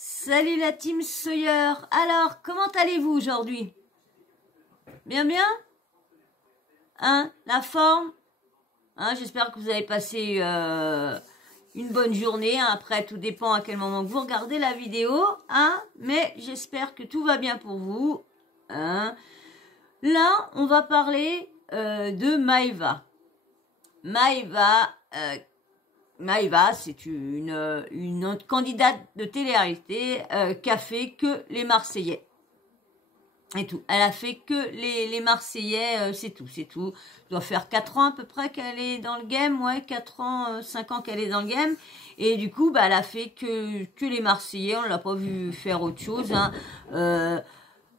Salut la team Sawyer. Alors, comment allez-vous aujourd'hui? Bien, bien? Hein? La forme? Hein, j'espère que vous avez passé une bonne journée. Hein. Après, tout dépend à quel moment que vous regardez la vidéo. Hein? Mais j'espère que tout va bien pour vous. Hein? Là, on va parler de Maeva. Maeva, c'est une candidate de télé-réalité qui a fait que les Marseillais. Et tout. Elle a fait que les Marseillais, c'est tout. Ça doit faire 4 ans à peu près qu'elle est dans le game. Ouais, 4 ans, 5 ans qu'elle est dans le game. Et du coup, bah, elle a fait que les Marseillais. On l'a pas vu faire autre chose. Hein.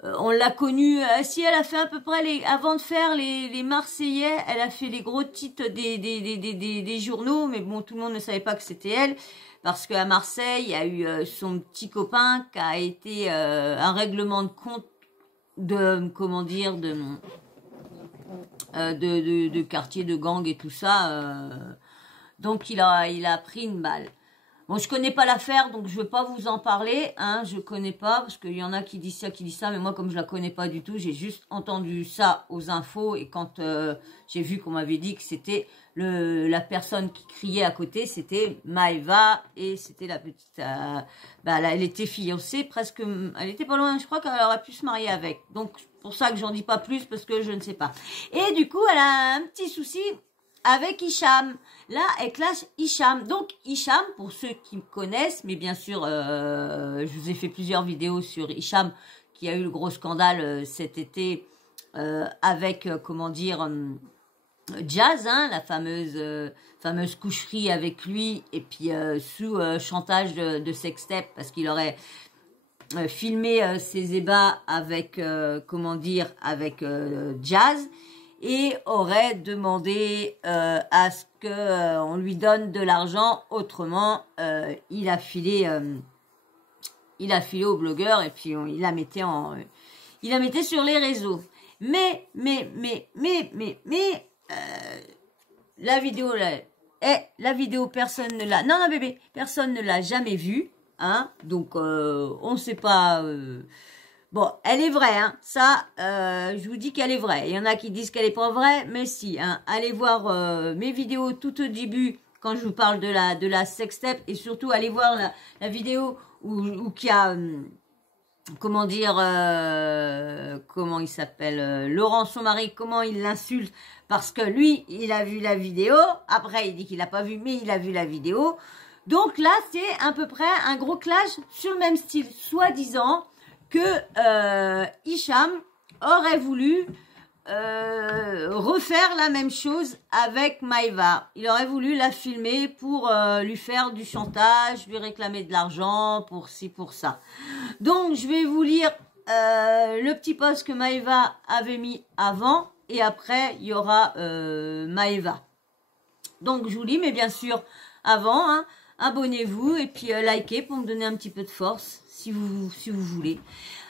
On l'a connue, si elle a fait à peu près avant de faire les Marseillais, elle a fait les gros titres des journaux, mais bon, tout le monde ne savait pas que c'était elle, parce qu'à Marseille, il y a eu son petit copain qui a été un règlement de compte de quartier, de gang et tout ça, donc il a pris une balle. Bon, je connais pas l'affaire, donc je veux pas vous en parler, hein, je connais pas, parce qu'il y en a qui disent ça, mais moi, comme je la connais pas du tout, j'ai juste entendu ça aux infos, et quand j'ai vu qu'on m'avait dit que c'était la personne qui criait à côté, c'était Maeva, et c'était la petite, elle était fiancée, presque, elle était pas loin, je crois qu'elle aurait pu se marier avec, donc pour ça que j'en dis pas plus, parce que je ne sais pas. Et du coup, elle a un petit souci avec Hicham. Là, elle clash Hicham. Donc, Hicham, pour ceux qui me connaissent, mais bien sûr, je vous ai fait plusieurs vidéos sur Hicham, qui a eu le gros scandale cet été avec, Jazz, hein, la fameuse coucherie avec lui, et puis sous chantage de sextape, parce qu'il aurait filmé ses ébats avec, avec Jazz, et aurait demandé à ce que on lui donne de l'argent, autrement il a filé au blogueur, et puis il la mettait sur les réseaux. Mais la vidéo là, la vidéo personne ne l'a. Non bébé, personne ne l'a jamais vue, hein. Donc on sait pas. Bon, elle est vraie, hein. Ça, je vous dis qu'elle est vraie. Il y en a qui disent qu'elle est pas vraie, mais si, hein. Allez voir mes vidéos tout au début, quand je vous parle de la sextape, et surtout allez voir la vidéo où qu'il y a, comment il s'appelle, Laurent, son mari, comment il l'insulte, parce que lui, il a vu la vidéo. Après, il dit qu'il l'a pas vu, mais il a vu la vidéo. Donc là, c'est à peu près un gros clash sur le même style, soi-disant que Hicham aurait voulu refaire la même chose avec Maeva. Il aurait voulu la filmer pour lui faire du chantage, lui réclamer de l'argent, pour ci, pour ça. Donc, je vais vous lire le petit post que Maeva avait mis avant, et après, il y aura Maeva. Donc, je vous lis, mais bien sûr, avant, hein, abonnez-vous, et puis likez pour me donner un petit peu de force, si vous voulez.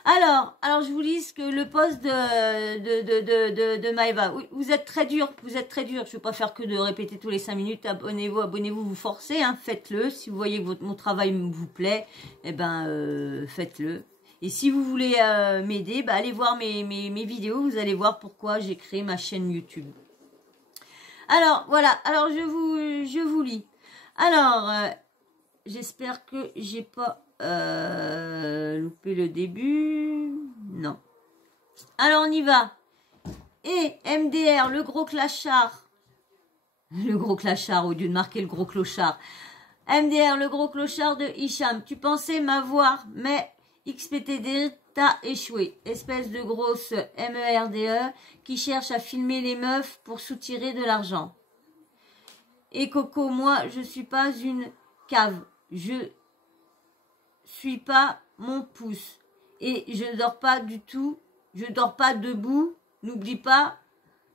Alors, je vous lis le post de Maeva. Oui, vous êtes très dur. Je ne vais pas faire que de répéter tous les 5 minutes. Abonnez-vous, vous forcez, hein, faites-le. Si vous voyez que mon travail vous plaît, eh ben, faites-le. Et si vous voulez m'aider, bah, allez voir mes vidéos. Vous allez voir pourquoi j'ai créé ma chaîne YouTube. Alors, voilà. Alors, je vous lis. Alors, j'espère que j'ai pas loupé le début. Non. Alors, on y va. Et MDR, le gros clashard. Le gros clashard, au lieu de marquer le gros clochard. MDR, le gros clochard de Hicham. Tu pensais m'avoir, mais XPTD, t'as échoué. Espèce de grosse MERDE qui cherche à filmer les meufs pour soutirer de l'argent. Et Coco, moi, je suis pas une cave. Je suis pas mon pouce. Et je dors pas du tout. Je dors pas debout. N'oublie pas,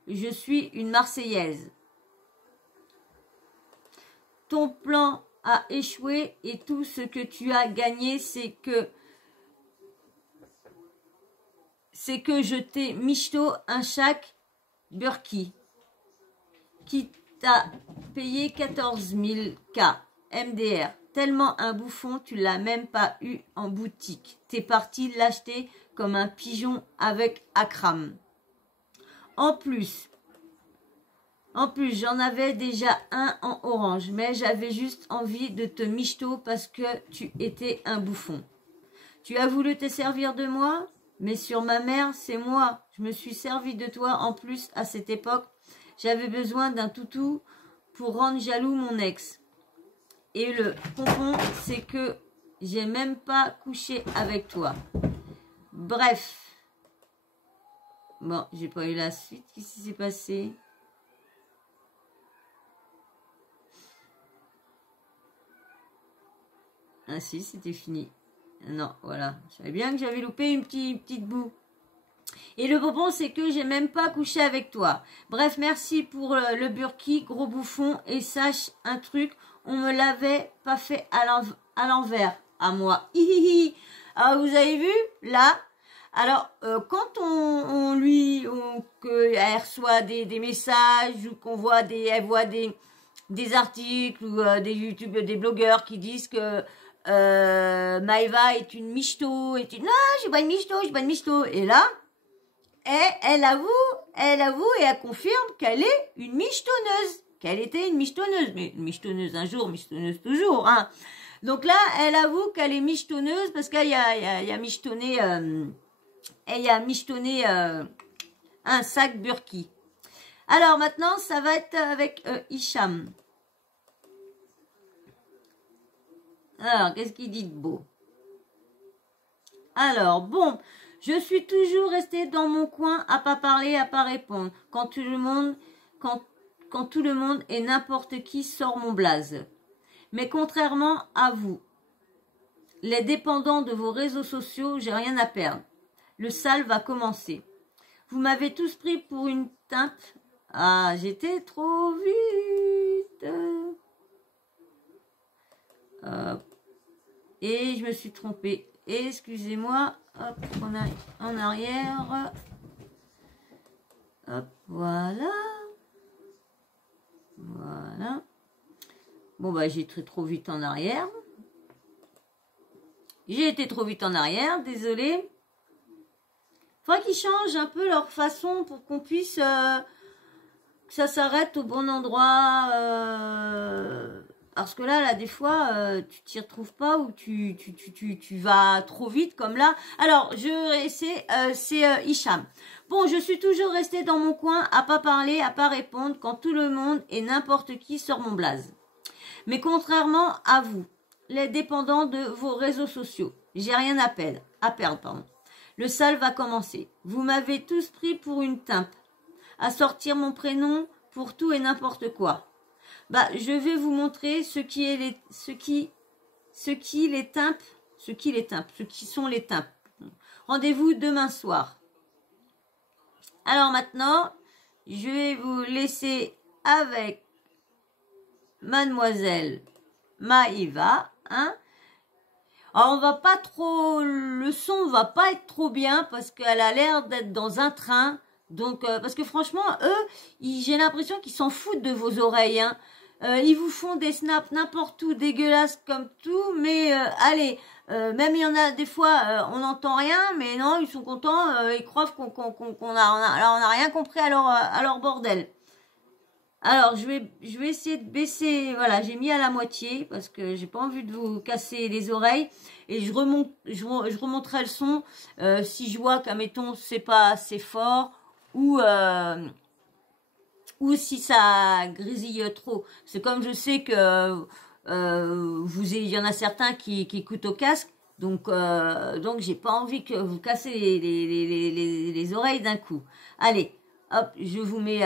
je suis une Marseillaise. Ton plan a échoué et tout ce que tu as gagné, c'est que je t'ai michto un chaque Burki qui t'a payé 14 000 K. MDR. Tellement un bouffon, tu l'as même pas eu en boutique. T'es parti l'acheter comme un pigeon avec Akram. En plus, j'en avais déjà un en orange, mais j'avais juste envie de te michto parce que tu étais un bouffon. Tu as voulu te servir de moi, mais sur ma mère, c'est moi. Je me suis servi de toi en plus à cette époque. J'avais besoin d'un toutou pour rendre jaloux mon ex. Et le pompon, c'est que j'ai même pas couché avec toi. Bref. Bon, j'ai pas eu la suite. Qu'est-ce qui s'est passé? Ah si, c'était fini. Non, voilà. Je savais bien que j'avais loupé une petite boue. Et le bonbon, c'est que j'ai même pas couché avec toi. Bref, merci pour le burki, gros bouffon. Et sache un truc, on me l'avait pas fait à l'envers, à moi. Hihihi. Alors, vous avez vu, là, alors, quand elle reçoit des messages ou qu'on voit elle voit des articles ou des YouTube, des blogueurs qui disent que Maëva est une michto, je suis pas une michto. Et là, elle avoue et elle confirme qu'elle est une michetonneuse, qu'elle était une michetonneuse, mais une michetonneuse un jour, michetonneuse toujours, hein. Donc là, elle avoue qu'elle est michetonneuse parce qu'il y a michetonné, un sac burki. Alors maintenant, ça va être avec Hicham. Alors, qu'est-ce qu'il dit de beau? Alors, bon, je suis toujours restée dans mon coin à pas parler, à pas répondre. Quand tout le monde et n'importe qui sort mon blaze. Mais contrairement à vous, les dépendants de vos réseaux sociaux, j'ai rien à perdre. Le sale va commencer. Vous m'avez tous pris pour une teinte. Ah, j'étais trop vite. Et je me suis trompée. Excusez-moi. Hop, on a en arrière. Hop, voilà. Voilà. Bon, bah, j'ai été trop vite en arrière. J'ai été trop vite en arrière, désolé. Faudrait qu'ils changent un peu leur façon pour qu'on puisse... que ça s'arrête au bon endroit. Parce que là, des fois, tu t'y retrouves pas ou tu vas trop vite comme là. Alors, c'est Hicham. Bon, je suis toujours restée dans mon coin à pas parler, à pas répondre quand tout le monde et n'importe qui sort mon blaze. Mais contrairement à vous, les dépendants de vos réseaux sociaux, j'ai rien à perdre, pardon. Le sale va commencer. Vous m'avez tous pris pour une timpe. À sortir mon prénom pour tout et n'importe quoi. Bah, je vais vous montrer ce qui sont les timpes. Rendez-vous demain soir. Alors maintenant, je vais vous laisser avec Mademoiselle Maëva, hein. Alors on va pas trop, le son va pas être trop bien parce qu'elle a l'air d'être dans un train. Donc, parce que franchement, eux, j'ai l'impression qu'ils s'en foutent de vos oreilles, hein. Ils vous font des snaps n'importe où, dégueulasses comme tout, mais allez, même il y en a des fois, on n'entend rien, mais non, ils sont contents, ils croient on a rien compris à leur bordel. Alors, je vais essayer de baisser, voilà, j'ai mis à la moitié, parce que j'ai pas envie de vous casser les oreilles, et je remonterai le son, si je vois qu'admettons, c'est pas assez fort, ou si ça grésille trop. C'est comme je sais que il y en a certains qui écoutent au casque, donc j'ai pas envie que vous cassez les oreilles d'un coup. Allez, hop, je vous mets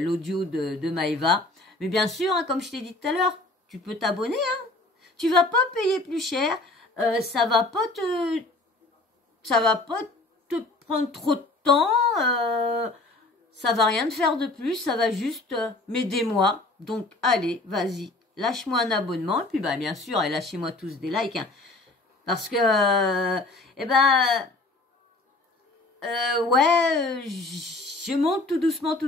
l'audio de Maëva. Mais bien sûr, hein, comme je t'ai dit tout à l'heure, tu peux t'abonner. Hein. Tu vas pas payer plus cher. Ça va pas te prendre trop de temps. Ça va rien te faire de plus. Ça va juste m'aider moi. Donc, allez, vas-y. Lâche-moi un abonnement. Et puis, bah, bien sûr, et lâchez-moi tous des likes. Hein. Parce que, ouais, je monte tout doucement.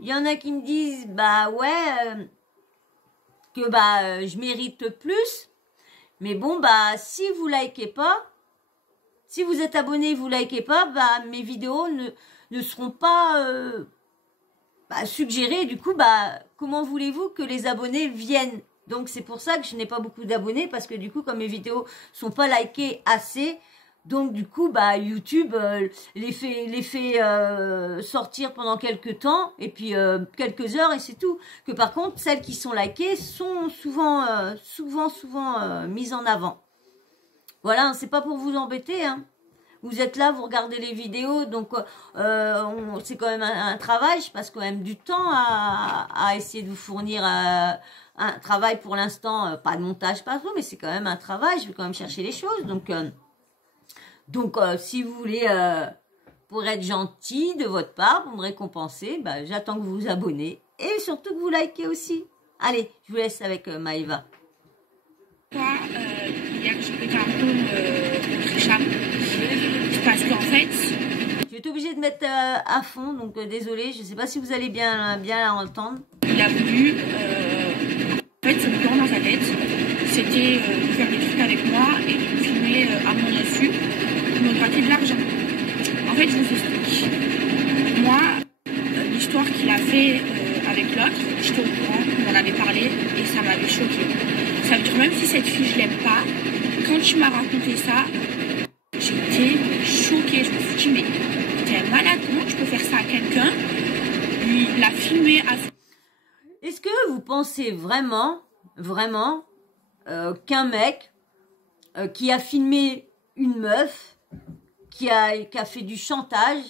Il y en a qui me disent, bah ouais, que bah je mérite plus. Mais bon, bah si vous likez pas, si vous êtes abonné et vous likez pas, bah mes vidéos ne seront pas suggérées. Du coup, bah comment voulez-vous que les abonnés viennent? Donc c'est pour ça que je n'ai pas beaucoup d'abonnés, parce que du coup, comme mes vidéos sont pas likées assez, donc du coup, bah YouTube les fait sortir pendant quelques temps, et puis quelques heures, et c'est tout. Que par contre, celles qui sont likées sont souvent mises en avant. Voilà, c'est pas pour vous embêter, hein. Vous êtes là, vous regardez les vidéos, donc c'est quand même un travail. Je passe quand même du temps à essayer de vous fournir un travail pour l'instant, pas de montage partout, mais c'est quand même un travail. Je vais quand même chercher les choses. Donc si vous voulez, pour être gentil de votre part, pour me récompenser, bah, j'attends que vous vous abonnez et surtout que vous likez aussi. Allez, je vous laisse avec Maëva. Hier, j'ai pété un plomb contre Richard. Parce qu'en fait... Je vais être obligée de mettre à fond, donc désolée, je ne sais pas si vous allez bien l'entendre. Il a voulu... en fait, son plan dans sa tête, c'était de faire des trucs avec moi et de me filmer à mon insu, de me gratter de l'argent. En fait, je vous explique. Moi, l'histoire qu'il a fait avec l'autre, j'étais au courant, on en avait parlé et ça m'avait choquée. Ça veut dire, même si cette fille, je l'aime pas, quand tu m'as raconté ça, j'étais choquée. Je me suis dit, mais t'es un malade, comment tu peux faire ça à quelqu'un? Lui, la filmer à... Est-ce que vous pensez vraiment qu'un mec qui a filmé une meuf, qui a fait du chantage,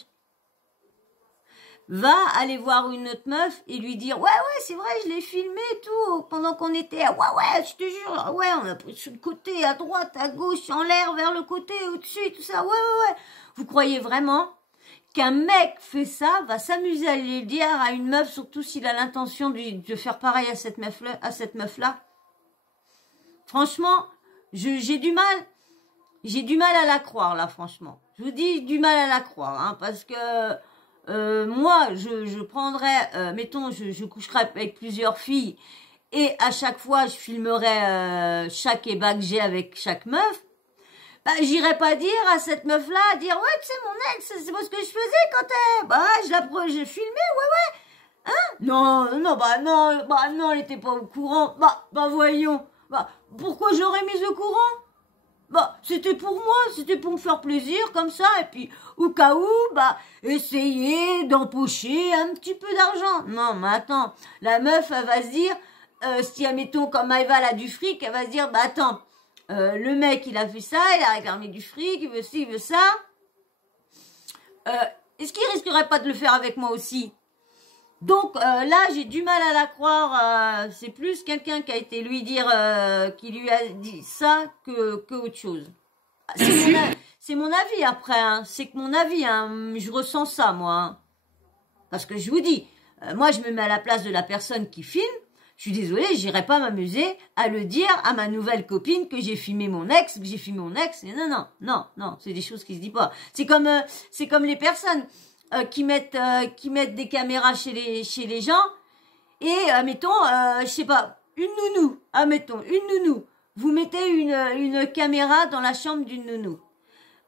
va aller voir une autre meuf et lui dire « Ouais, c'est vrai, je l'ai filmé et tout, pendant qu'on était... Ouais, je te jure, ouais, on a pris sur le côté, à droite, à gauche, en l'air, vers le côté, au-dessus et tout ça, ouais. » Vous croyez vraiment qu'un mec fait ça, va s'amuser à le dire à une meuf, surtout s'il a l'intention de faire pareil à cette meuf-là? Franchement, j'ai du mal à la croire, là, franchement. Je vous dis, du mal à la croire, hein, parce que... moi, je prendrais, mettons, je coucherais avec plusieurs filles et à chaque fois, je filmerais chaque ébat que j'ai avec chaque meuf. Bah, j'irais pas dire à cette meuf-là, dire, ouais, tu sais, mon ex, c'est pas ce que je faisais quand j'ai filmé, ouais. Hein? Non, elle était pas au courant. Bah, voyons. Bah, pourquoi j'aurais mis au courant? Bah, c'était pour moi, c'était pour me faire plaisir, comme ça, et puis, au cas où, bah, essayer d'empocher un petit peu d'argent. Non, mais attends, la meuf, elle va se dire, si, admettons, comme Maëva, elle a du fric, elle va se dire, bah, attends, le mec, il a fait ça, il a réclamé du fric, il veut ci, il veut ça. Est-ce qu'il risquerait pas de le faire avec moi aussi? Donc là, j'ai du mal à la croire. C'est plus quelqu'un qui a été lui dire, qui lui a dit ça que autre chose. C'est mon avis après. Hein. C'est que mon avis. Hein. Je ressens ça moi. Hein. Parce que je vous dis, moi je me mets à la place de la personne qui filme. Je suis désolée, j'irai pas m'amuser à le dire à ma nouvelle copine que j'ai filmé mon ex, Et non, c'est des choses qui se disent pas. C'est comme les personnes. Qui mettent des caméras chez les gens et admettons je sais pas une nounou, vous mettez une caméra dans la chambre d'une nounou.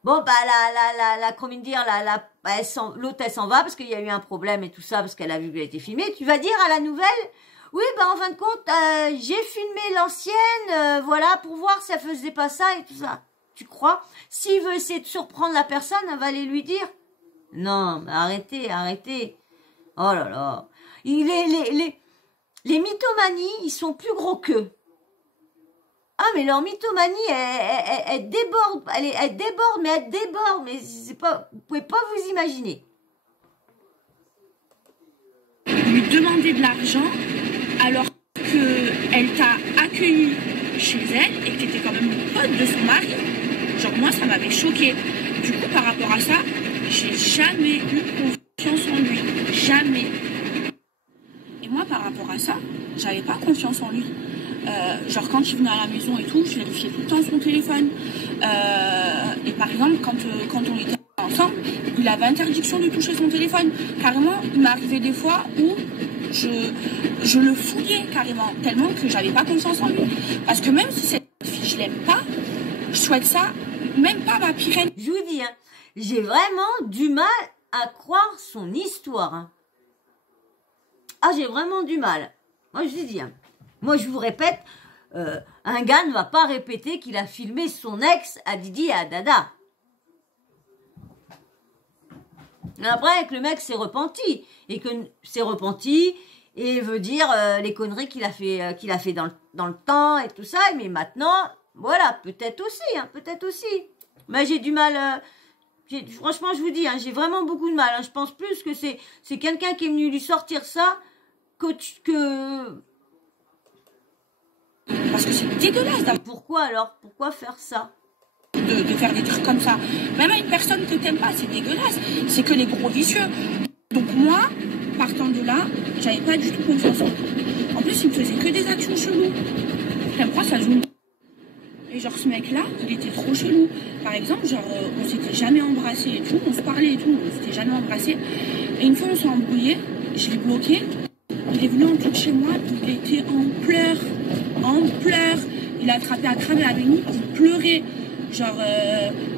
Bon bah comment dire l'autre elle s'en va parce qu'il y a eu un problème et tout ça parce qu'elle a vu qu'elle a été filmée. Tu vas dire à la nouvelle oui bah en fin de compte j'ai filmé l'ancienne voilà pour voir si elle faisait pas ça et tout ça. Tu crois? S'il veut essayer de surprendre la personne, elle va aller lui dire. Non, mais arrêtez. Oh là là. Les mythomanies, ils sont plus gros qu'eux. Ah, mais leur mythomanie, elle déborde. Elle déborde, mais c'est pas, vous pouvez pas vous imaginer. Lui demander de l'argent alors qu'elle t'a accueilli chez elle et que t'étais quand même pote de son mari. Genre moi, ça m'avait choquée. Du coup, par rapport à ça, j'ai jamais eu confiance en lui. Jamais. Et moi, par rapport à ça, j'avais pas confiance en lui. Genre, quand il venait à la maison et tout, je vérifiais tout le temps son téléphone. Et par exemple, quand on était ensemble, il avait interdiction de toucher son téléphone. Carrément, il m'arrivait des fois où je le fouillais carrément, tellement que j'avais pas confiance en lui. Parce que même si cette fille, je l'aime pas, je souhaite ça, même pas ma pire ennemie. Je vous dis, hein, j'ai vraiment du mal à croire son histoire. Hein. Ah, j'ai vraiment du mal. Moi, je vous dis, hein, moi, je vous répète, un gars ne va pas répéter qu'il a filmé son ex à Didi et à Dada. Après, que le mec s'est repenti, et veut dire les conneries qu'il a fait dans le temps et tout ça, mais maintenant, voilà, peut-être aussi. Mais j'ai du mal, franchement, je vous dis, hein, j'ai vraiment beaucoup de mal. Hein, je pense plus que c'est quelqu'un qui est venu lui sortir ça que... Parce que c'est dégueulasse. Pourquoi alors? Pourquoi faire ça? De faire des trucs comme ça. Même à une personne que t'aimes pas, c'est dégueulasse. C'est que les gros vicieux. Donc moi, partant de là, j'avais pas du tout confiance en lui. En plus, il me faisait que des actions cheloues. Après moi, ça joue. Et genre ce mec-là, il était trop chelou. Par exemple, genre on s'était jamais embrassé et tout, on se parlait et tout, on s'était jamais embrassé. Et une fois on s'est embrouillé, je l'ai bloqué. Il est venu en tout chez moi, il était en pleurs. Il a attrapé à travers la nuit, il pleurait. Genre,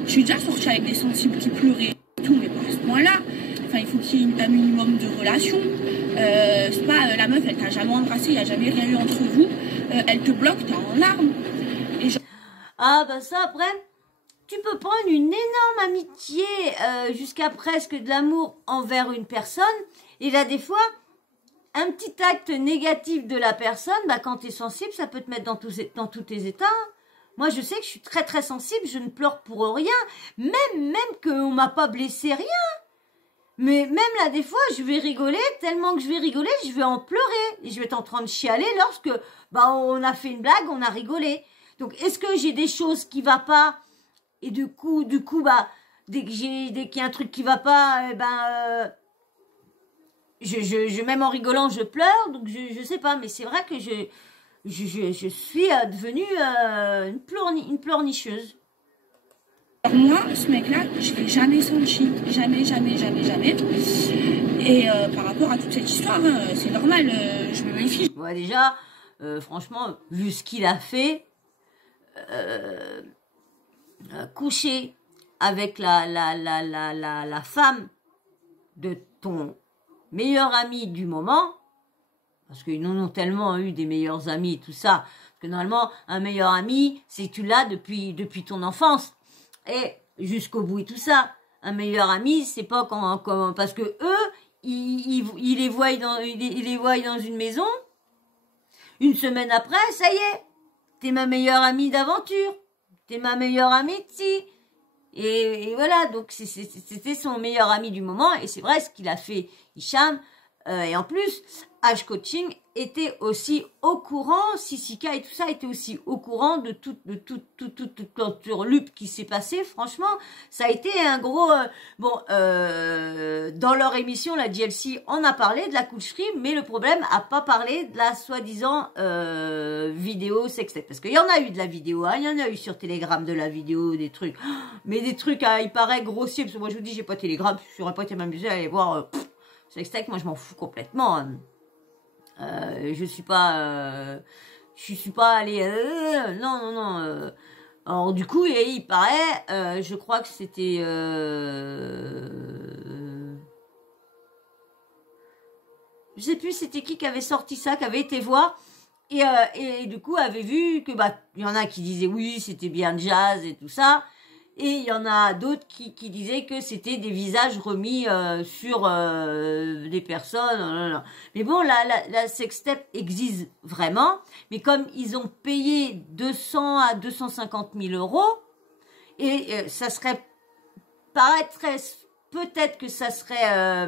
je suis déjà sortie avec des sensibles qui pleuraient et tout, mais pas à ce point-là. Enfin, il faut qu'il y ait un minimum de relation. C'est pas la meuf, elle t'a jamais embrassé, il n'y a jamais rien eu entre vous. Elle te bloque, t'es en larmes. Et genre... Ah, bah ça, après, tu peux prendre une énorme amitié jusqu'à presque de l'amour envers une personne. Et là, des fois, un petit acte négatif de la personne, bah, quand tu es sensible, ça peut te mettre dans tous tes états. Moi, je sais que je suis très très sensible, je ne pleure pour rien, même qu'on m'a pas blessé, rien. Mais même là, des fois, je vais rigoler, tellement que je vais rigoler, je vais en pleurer. Et je vais être en train de chialer lorsque bah, on a fait une blague, on a rigolé. Donc, est-ce que j'ai des choses qui ne vont pas? Et du coup, bah, dès qu'il y a un truc qui ne va pas, même en rigolant, je pleure. Donc, je sais pas, mais c'est vrai que je suis devenue une pleurnicheuse. Moi, ce mec-là, je l'ai jamais senti. Jamais. Et par rapport à toute cette histoire, c'est normal, je me méfie. Ouais, déjà, franchement, vu ce qu'il a fait, coucher avec la femme de ton meilleur ami du moment, parce qu'ils en ont tellement eu des meilleurs amis, tout ça, parce que normalement, un meilleur ami, c'est que tu l'as depuis ton enfance, et jusqu'au bout et tout ça. Un meilleur ami, c'est pas parce que eux, ils les voient dans une maison, une semaine après, ça y est, t'es ma meilleure amie d'aventure, t'es ma meilleure amie de si. Et voilà, donc c'était son meilleur ami du moment, et c'est vrai ce qu'il a fait Hicham, et en plus, H Coaching était aussi au courant, Sissika et tout ça était aussi au courant de toute l'entourloupe qui s'est passée. Franchement, ça a été un gros... dans leur émission, la DLC, on a parlé de la coucherie, mais le problème a pas parlé de la soi-disant vidéo sextape. Parce qu'il y en a eu de la vidéo, hein, il y en a eu sur Telegram de la vidéo, des trucs. Mais des trucs, il paraît grossiers, parce que moi je vous dis, j'ai pas Telegram, je n'aurais pas été m'amuser à aller voir... sextape, moi je m'en fous complètement. Je suis pas allée non. Alors du coup il paraît, je crois que c'était je sais plus c'était qui avait sorti ça, qui avait été voir et du coup avait vu que bah il y en a qui disaient oui c'était bien jazz et tout ça. Et il y en a d'autres qui disaient que c'était des visages remis sur des personnes. Mais bon, la sextape existe vraiment. Mais comme ils ont payé 200 à 250 000 euros, et ça serait, peut-être que ça serait,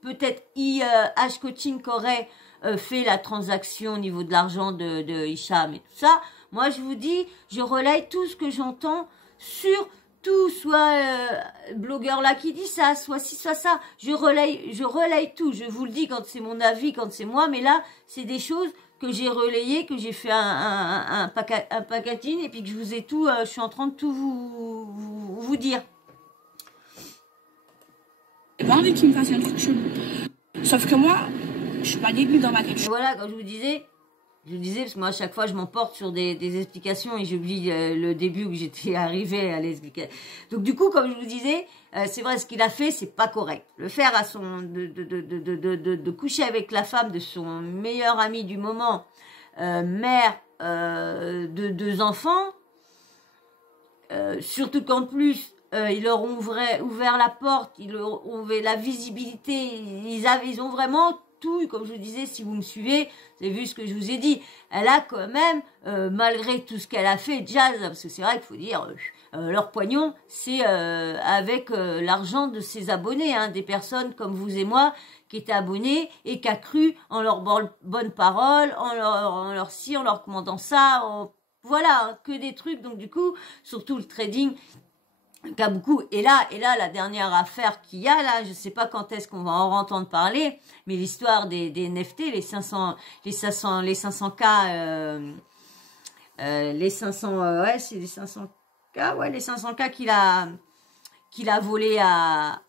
peut-être H Coaching qui aurait fait la transaction au niveau de l'argent de Hicham et tout ça. Moi, je vous dis, je relaye tout ce que j'entends sur tout, soit blogueur là qui dit ça, soit ci, soit ça. Je relaye tout. Je vous le dis quand c'est mon avis, quand c'est moi, mais là, c'est des choses que j'ai relayées, que j'ai fait un packaging et puis que je vous ai tout, je suis en train de tout vous dire. J'ai pas envie qu'il me fasse un truc chelou. Sauf que moi, je suis pas débile dans ma tête. Et voilà, quand je vous disais, parce que moi à chaque fois je m'emporte sur des explications et j'oublie le début où j'étais arrivée à l'explication. Donc du coup, comme je vous disais, c'est vrai, ce qu'il a fait, c'est pas correct. Le faire à de coucher avec la femme de son meilleur ami du moment, mère de 2 enfants, surtout qu'en plus ils leur ont ouvert la porte, ils leur ont ouvert la visibilité, ils ont vraiment tout, comme je vous disais, si vous me suivez, vous avez vu ce que je vous ai dit, elle a quand même, malgré tout ce qu'elle a fait, Jazz, parce que c'est vrai qu'il faut dire, leur pognon, c'est avec l'argent de ses abonnés, hein, des personnes comme vous et moi, qui étaient abonnés et qui a cru en leur bonne parole, en leur si, en leur commandant ça, voilà, que des trucs. Donc du coup, surtout le trading, qu'a beaucoup. Et là, la dernière affaire qu'il y a là, je sais pas quand est-ce qu'on va en entendre parler, mais l'histoire des NFT, les 500K, les 500, ouais, c'est les 500K, ouais, les 500K qu'il a volé à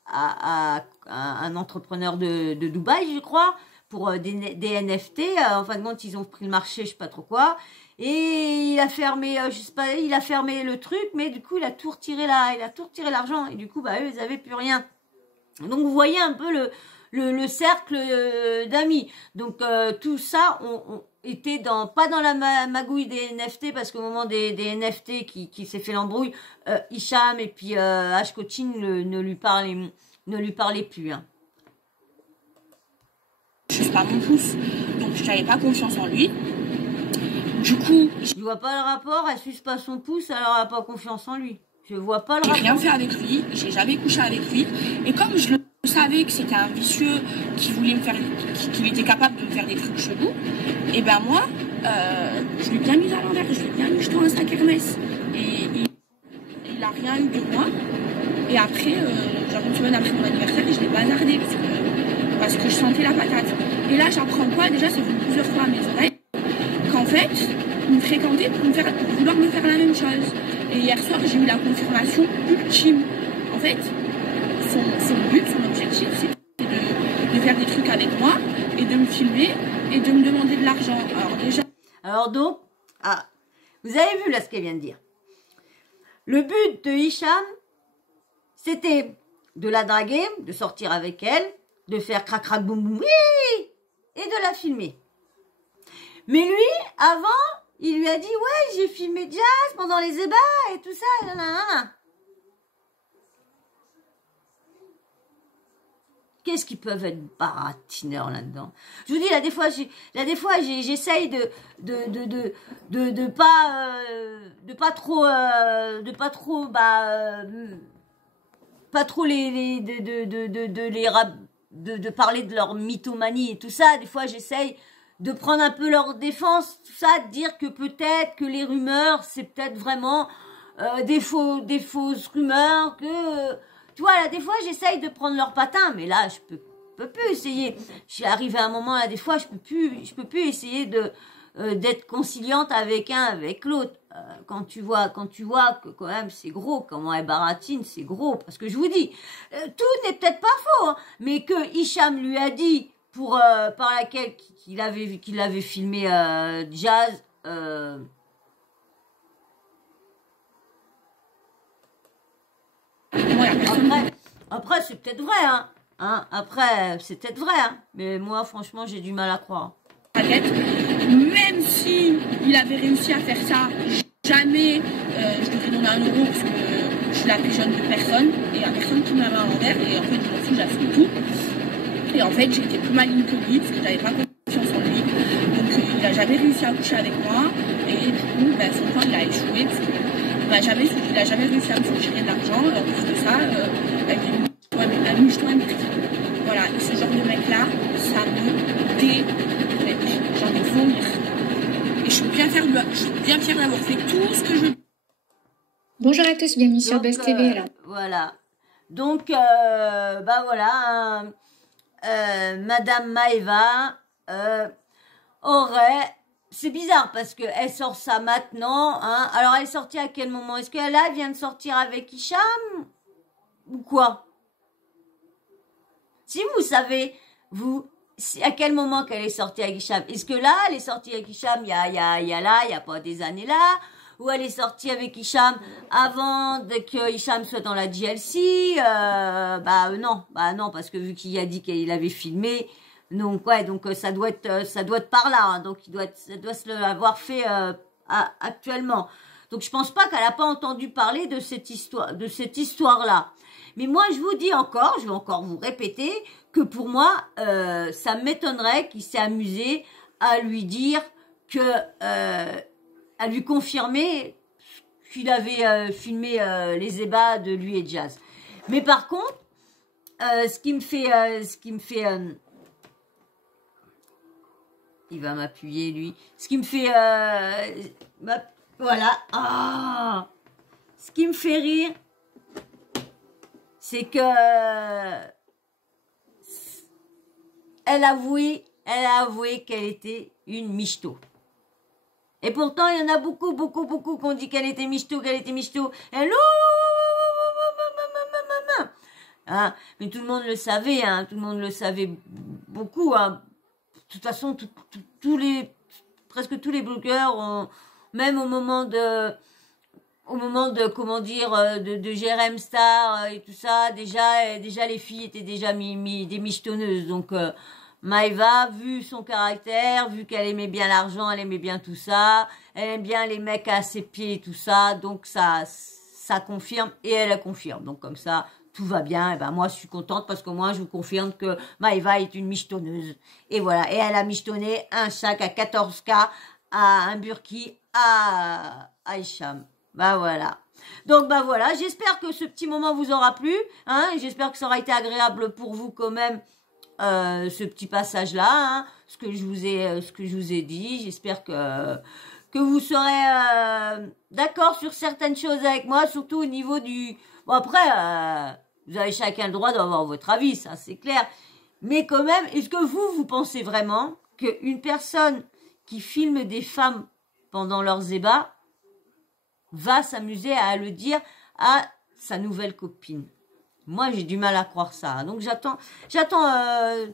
un entrepreneur de Dubaï, je crois, pour des NFT. En fin de compte, ils ont pris le marché, je sais pas trop quoi. Et il a fermé, je sais pas, il a fermé le truc, mais du coup, il a tout retiré là, il a tout retiré l'argent. Et du coup, bah, eux, ils avaient plus rien. Donc, vous voyez un peu le cercle d'amis. Donc, tout ça, on était pas dans la magouille des NFT, parce qu'au moment des NFT qui s'est fait l'embrouille, Hicham et puis H Coaching ne lui parlaient plus, hein. Je suis pas mon pouce, donc je n'avais pas confiance en lui. Du coup, je vois pas le rapport, elle suce pas son pouce, alors elle a pas confiance en lui. Je vois pas le rapport. J'ai rien fait avec lui, j'ai jamais couché avec lui. Et comme je le savais que c'était un vicieux qui voulait me faire, qu'il était capable de me faire des trucs chelous, et ben moi, je l'ai bien mis à l'envers, je l'ai bien mis jeté un sac Hermès. Et il a rien eu de moi. Et après, genre une semaine après mon anniversaire, je l'ai bazardé parce que je sentais la patate. Et là, j'apprends quoi? Déjà, ça fait plusieurs fois à mes oreilles, qu'en fait, il me fréquentait pour vouloir me faire la même chose. Et hier soir, j'ai eu la confirmation ultime. En fait, son but, son objectif, c'est de faire des trucs avec moi et de me filmer et de me demander de l'argent. Alors donc, vous avez vu là ce qu'elle vient de dire. Le but de Hicham, c'était de la draguer, de sortir avec elle, de faire crac crac boum boum, oui, et de la filmer. Mais lui, avant, il lui a dit, ouais, j'ai filmé Jazz pendant les ébats et tout ça. Nanana. Qu'est-ce qu'ils peuvent être baratineurs là-dedans? Je vous dis, là, des fois, j'essaye de parler de leur mythomanie et tout ça. Des fois, j'essaye de prendre un peu leur défense, tout ça, de dire que peut-être que les rumeurs, c'est peut-être vraiment des fausses rumeurs, que tu vois, là, des fois, j'essaye de prendre leur patin, mais là, je peux plus essayer. Je suis arrivée à un moment, là, des fois, je peux plus essayer d'être conciliante avec l'autre. Quand tu vois que quand même c'est gros, comment elle baratine, c'est gros. Parce que je vous dis, tout n'est peut-être pas faux, hein, mais que Hicham lui a dit par laquelle qu'il avait filmé Jazz. Après c'est peut-être vrai, hein. Après, c'est peut-être vrai, hein. Mais moi, franchement, j'ai du mal à croire. Même si il avait réussi à faire ça, jamais je devrais donner 1 euro parce que je suis la plus jeune de personne et il n'y a personne qui m'a mis à l'envers et en fait je m'en fous, j'assume tout. Et en fait j'étais plus maligne que lui parce que j'avais pas confiance en lui. Donc il n'a jamais réussi à coucher avec moi et du coup son plan il a échoué parce qu'il n'a jamais réussi à me soutirer de l'argent. En plus de ça, avec un micheton impliqué. Voilà, et ce genre de mec là, ça me déplaît. J'en ai vomir. Et je suis bien fière d'avoir fait tout ce que je... Bonjour à tous, bienvenue sur Buzz TV. Alors. Voilà. Donc, voilà, Madame Maëva aurait... C'est bizarre parce qu'elle sort ça maintenant. Hein. Alors, elle est sortie à quel moment? Est-ce qu'elle vient de sortir avec Hicham ou quoi? Si vous savez, vous, à quel moment qu'elle est sortie avec Hicham? Est-ce que là, elle est sortie avec Hicham il y a pas des années là? Ou elle est sortie avec Hicham avant que Hicham soit dans la GLC? Non, parce que vu qu'il a dit qu'il avait filmé, donc ouais, donc ça doit être par là, hein, donc ça doit se l'avoir fait actuellement. Donc je pense pas qu'elle a pas entendu parler de cette histoire-là. Mais moi je vous dis encore, je vais encore vous répéter que pour moi, ça m'étonnerait qu'il s'est amusé à lui dire que à lui confirmer qu'il avait filmé les ébats de lui et Jazz. Mais par contre, ce qui me fait, il va m'appuyer lui. Ce qui me fait, voilà. Ah, ce qui me fait rire, c'est que elle a avoué qu'elle était une michto. Et pourtant, il y en a beaucoup qui ont dit qu'elle était michto. Elle, hein, mais tout le monde le savait, hein, beaucoup. Hein. De toute façon, presque tous les blogueurs, même au moment de comment dire, de Jérém Star et tout ça, déjà les filles étaient déjà des michetonneuses. Donc Maëva, vu son caractère, vu qu'elle aimait bien l'argent, elle aimait bien tout ça, elle aime bien les mecs à ses pieds et tout ça, donc ça confirme et elle la confirme. Donc comme ça, tout va bien. Et ben moi, je suis contente parce que moi, je vous confirme que Maëva est une michetonneuse. Et voilà, et elle a michetonné un sac à 14K, à un burki, à Hicham. Bah voilà. Donc bah voilà, j'espère que ce petit moment vous aura plu, hein, j'espère que ça aura été agréable pour vous quand même, ce petit passage là, hein, ce que je vous ai dit. J'espère que vous serez d'accord sur certaines choses avec moi, surtout au niveau du... Bon après, vous avez chacun le droit d'avoir votre avis, ça c'est clair, mais quand même, est-ce que vous pensez vraiment qu'une personne qui filme des femmes pendant leurs ébats va s'amuser à le dire à sa nouvelle copine? Moi, j'ai du mal à croire ça. Donc, j'attends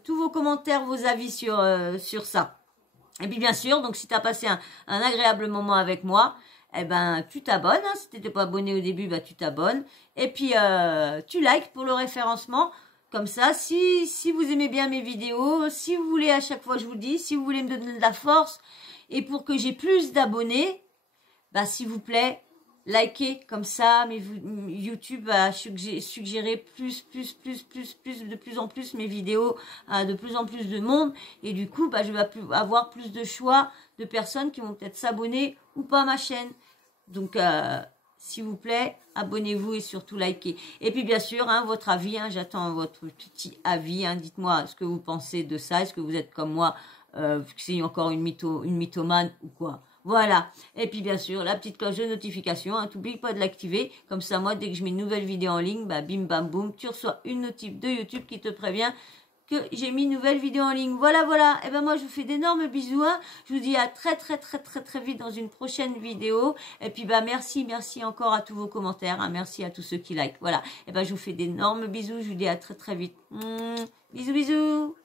tous vos commentaires, vos avis sur ça. Et puis, bien sûr, donc si tu as passé un agréable moment avec moi, eh ben, tu t'abonnes. Hein. Si tu n'étais pas abonné au début, bah, tu t'abonnes. Et puis, tu likes pour le référencement. Comme ça, si vous aimez bien mes vidéos, si vous voulez, à chaque fois, je vous le dis, si vous voulez me donner de la force et pour que j'ai plus d'abonnés, bah, s'il vous plaît, likez comme ça, mais YouTube va suggérer de plus en plus mes vidéos à de plus en plus de monde, et du coup bah, je vais avoir plus de choix de personnes qui vont peut-être s'abonner ou pas à ma chaîne. Donc s'il vous plaît, abonnez-vous et surtout likez. Et puis bien sûr, hein, votre avis, hein, j'attends votre petit avis, hein, dites-moi ce que vous pensez de ça, est-ce que vous êtes comme moi, que c'est encore une mythomane ou quoi. Voilà. Et puis, bien sûr, la petite cloche de notification. Hein, t'oublies pas de l'activer. Comme ça, moi, dès que je mets une nouvelle vidéo en ligne, bah, bim, bam, boum, tu reçois une notif de YouTube qui te prévient que j'ai mis une nouvelle vidéo en ligne. Voilà, voilà. Et ben, moi, je vous fais d'énormes bisous. Hein. Je vous dis à très vite dans une prochaine vidéo. Et puis, bah, merci encore à tous vos commentaires. Hein. Merci à tous ceux qui like. Voilà. Et ben, je vous fais d'énormes bisous. Je vous dis à très vite. Bisous, bisous.